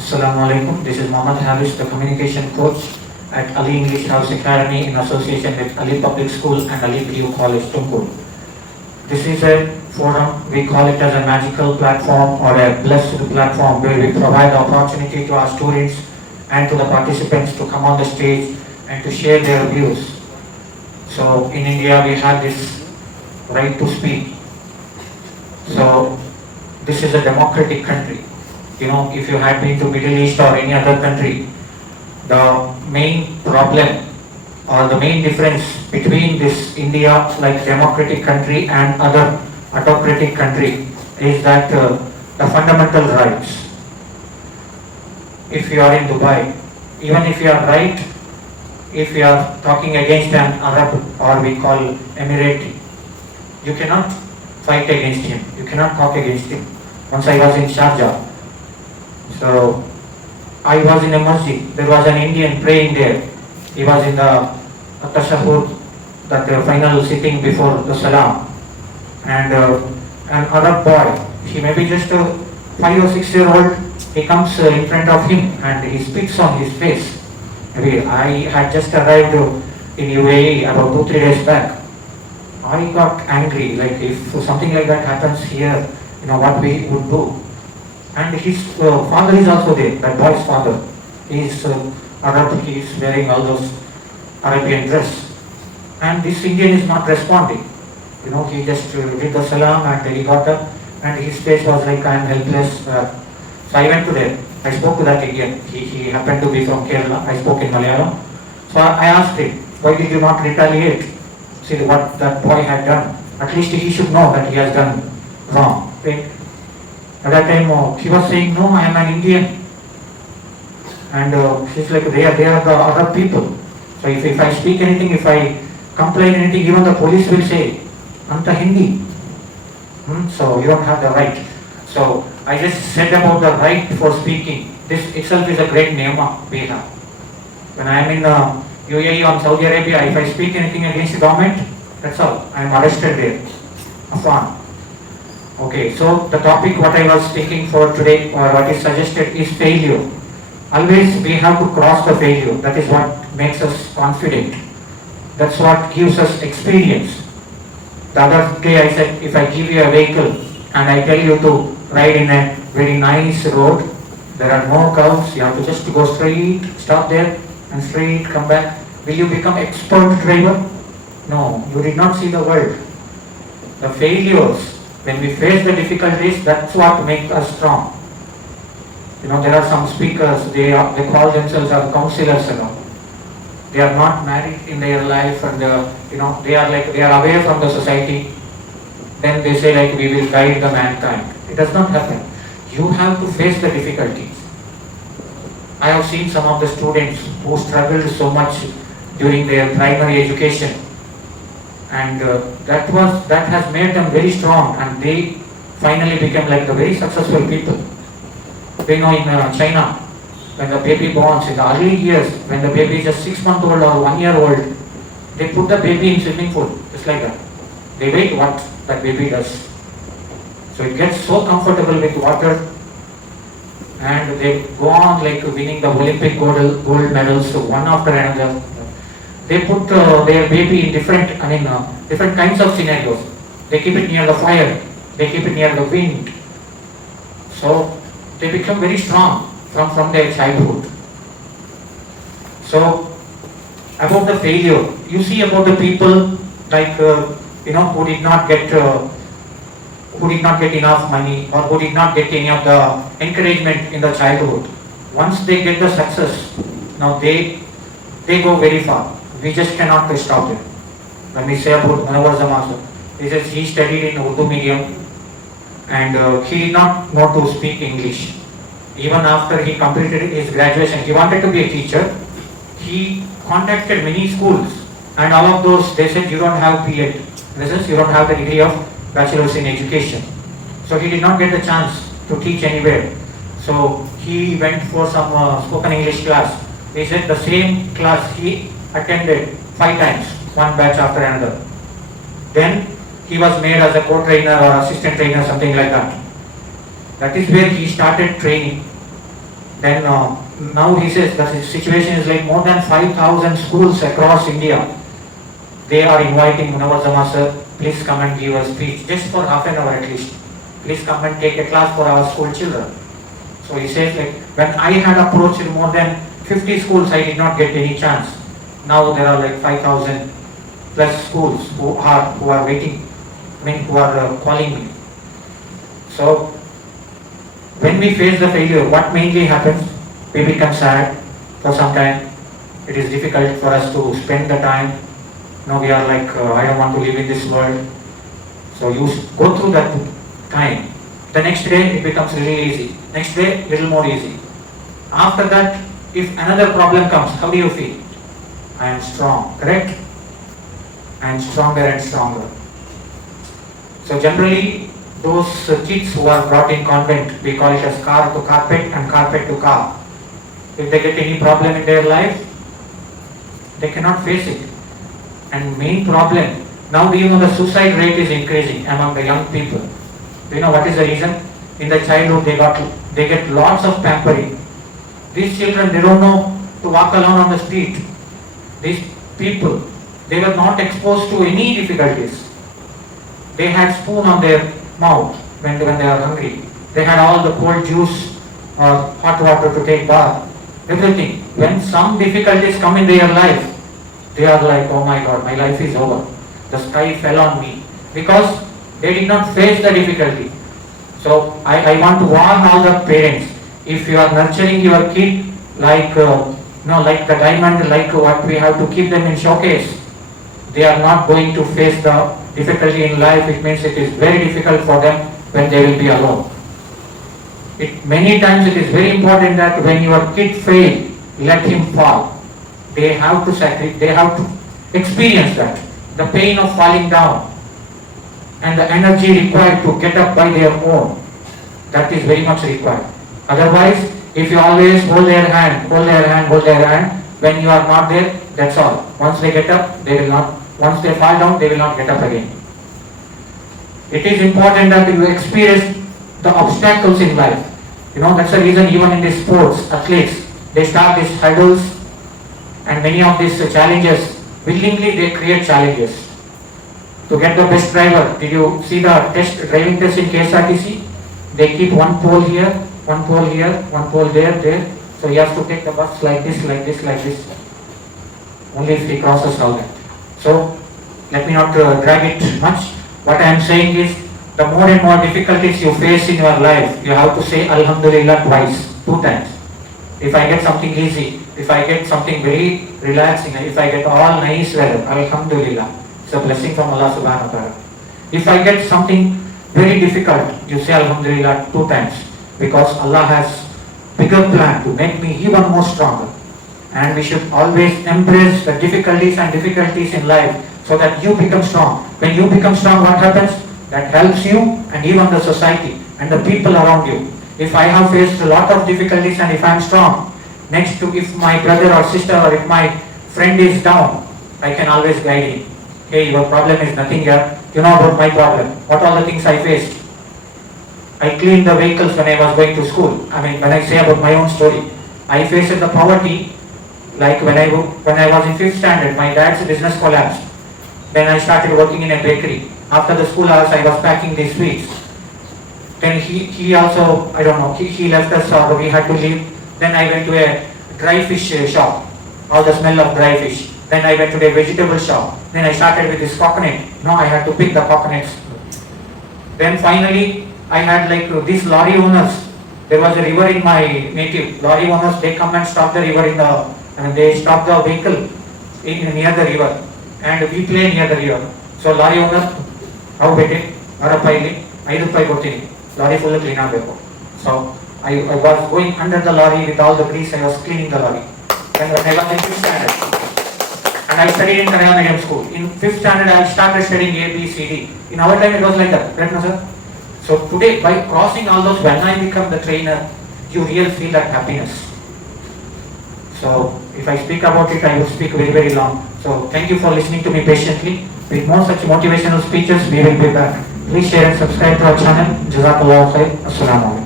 Assalamu alaikum. This is Mohammed Harris, the communication coach at Ali English House Academy in association with Ali Public School and Ali PU College, Tumkur. This is a forum, we call it as a magical platform or a blessed platform where we provide the opportunity to our students and to the participants to come on the stage and to share their views. So in India we have this right to speak. So this is a democratic country. If you had been to Middle East or any other country, the main problem or the main difference between this India like democratic country and other autocratic country is that the fundamental rights. If you are in Dubai, even if you are right, if you are talking against an Arab or we call Emirati, you cannot fight against him, you cannot talk against him. Once I was in Sharjah, so I was in a masjid, there was an Indian praying there. He was in the tashahhud, that final sitting before the salam. And an Arab boy, he may be just a 5 or 6 year old, he comes in front of him and he spits on his face. Maybe I had just arrived in UAE about 2-3 days back. I got angry, like if something like that happens here, what we would do. And his father is also there, that boy's father. He is Arab, he is wearing all those Arabian dress. And this Indian is not responding. He just did the salam and he got up and his face was like, I am helpless. So I went to there. I spoke to that Indian. He happened to be from Kerala. I spoke in Malayalam. So I asked him, why did you not retaliate? See what that boy had done. At least he should know that he has done wrong. Right? At that time, he was saying, no, I am an Indian. And he's like, they are the other people. So if I speak anything, if I complain anything, even the police will say, Anta Hindi. So you don't have the right. So I just said about the right for speaking. This itself is a great niyama we have. When I am in UAE or Saudi Arabia, if I speak anything against the government, that's all. I am arrested there. Afan. Okay, so the topic what I was thinking for today, or what is suggested is failure. Always we have to cross the failure. That is what makes us confident. That's what gives us experience. The other day I said, if I give you a vehicle and I tell you to ride in a very nice road, there are no curves, you have to just go straight, stop there and straight come back. Will you become expert driver? No, you did not see the world. The failures, when we face the difficulties, that's what makes us strong. There are some speakers, they call themselves as counselors. They are not married in their life and they are away from the society. Then they say like we will guide the mankind. It does not happen. You have to face the difficulties. I have seen some of the students who struggled so much during their primary education. And that has made them very strong and they finally became like the very successful people. In China, when the baby borns in the early years, when the baby is just 6 months old or 1 year old, they put the baby in swimming pool, just like that. They wait what that baby does. So it gets so comfortable with water and they go on like winning the Olympic gold medals one after another. They put their baby in different kinds of scenarios. They keep it near the fire, they keep it near the wind. So they become very strong from their childhood. So about the failure, you see about the people like who did not get enough money or who did not get any of the encouragement in the childhood. Once they get the success, now they go very far. We just cannot stop them. When we say about Anwar Zamasa, he studied in Urdu medium and he did not know to speak English. Even after he completed his graduation, he wanted to be a teacher. He contacted many schools and all of those, they said you don't have PhD. In the sense, you don't have the degree of bachelor's in education. So he did not get the chance to teach anywhere. So he went for some spoken English class. He said the same class he attended 5 times, one batch after another. Then he was made as a co-trainer or assistant trainer, something like that. That is where he started training. Then now he says that the situation is like more than 5,000 schools across India. They are inviting Munawar Zama sir, please come and give a speech just for half an hour at least. Please come and take a class for our school children. So he says like when I had approached more than 50 schools, I did not get any chance. Now there are like 5,000 plus schools who are waiting, who are calling me. So when we face the failure, what mainly happens? We become sad for some time. It is difficult for us to spend the time. Now we are like, I don't want to live in this world. So you go through that time. The next day it becomes really easy. Next day, little more easy. After that, if another problem comes, how do you feel? I am strong, correct? I am stronger and stronger. So generally, those kids who are brought in convent, we call it as car to carpet and carpet to car. If they get any problem in their life, they cannot face it. And main problem, now the suicide rate is increasing among the young people. Do you know what is the reason? In the childhood they get lots of pampering. These children, they don't know to walk alone on the street. These people, they were not exposed to any difficulties. They had spoon on their mouth when they are hungry. They had all the cold juice or hot water to take bath. Everything. When some difficulties come in their life, they are like, oh my God, my life is over. The sky fell on me. Because they did not face the difficulty. So I want to warn all the parents. If you are nurturing your kid like like the diamond, like what we have to keep them in showcase, they are not going to face the difficulty in life. It means it is very difficult for them when they will be alone. Many times it is very important that when your kid fails, let him fall. They have to experience that, the pain of falling down and the energy required to get up by their own. That is very much required. Otherwise, if you always hold their hand, when you are not there, that's all. Once they get up, they will not. Once they fall down, they will not get up again. It is important that you experience the obstacles in life. That's the reason even in the sports, athletes, they start these hurdles and many of these challenges, willingly they create challenges. To get the best driver, did you see the driving test in KSRTC? They keep one pole here, one pole here, one pole there. So he has to take the bus like this. Only if he crosses all that. So let me not drag it much. What I am saying is, the more and more difficulties you face in your life, you have to say Alhamdulillah twice, 2 times. If I get something easy, if I get something very relaxing, if I get all nice weather, Alhamdulillah, it's a blessing from Allah subhanahu wa ta'ala. If I get something very difficult, you say Alhamdulillah 2 times, because Allah has bigger plan to make me even more stronger. And we should always embrace the difficulties in life so that you become strong. When you become strong, what happens? That helps you and even the society and the people around you. If I have faced a lot of difficulties and if I am strong, next to if my brother or sister or if my friend is down, I can always guide him. Hey, your problem is nothing here. You know about my problem. What all the things I faced. I cleaned the vehicles when I was going to school. When I say about my own story, I faced the poverty. Like when I was in 5th standard, my dad's business collapsed. Then I started working in a bakery. After the school hours, I was packing these sweets. Then he also, I don't know, he left us or we had to leave. Then I went to a dry fish shop. All the smell of dry fish. Then I went to the vegetable shop. Then I started with this coconut. I had to pick the coconuts. Then finally, I had like these lorry owners. There was a river in my native. Lorry owners, they come and stop the river they stop the vehicle near the river. And we play near the river. So lorry owner, how big? ₹5 ಕೊಡ್ತೀನಿ lorry full clean ಆಗಬೇಕು. So I was going under the lorry with all the grease. I was cleaning the lorry. When I was in 5th standard, and I studied in Kannada medium school. In 5th standard, I started studying A, B, C, D. In our time, it was like that, right, no, sir? So today, by crossing all those, when I become the trainer, you really feel that happiness. So if I speak about it, I will speak very, very long. So thank you for listening to me patiently. With more such motivational speeches, we will be back. Please share and subscribe to our channel. Jazakallah khair. Assalamu alaikum.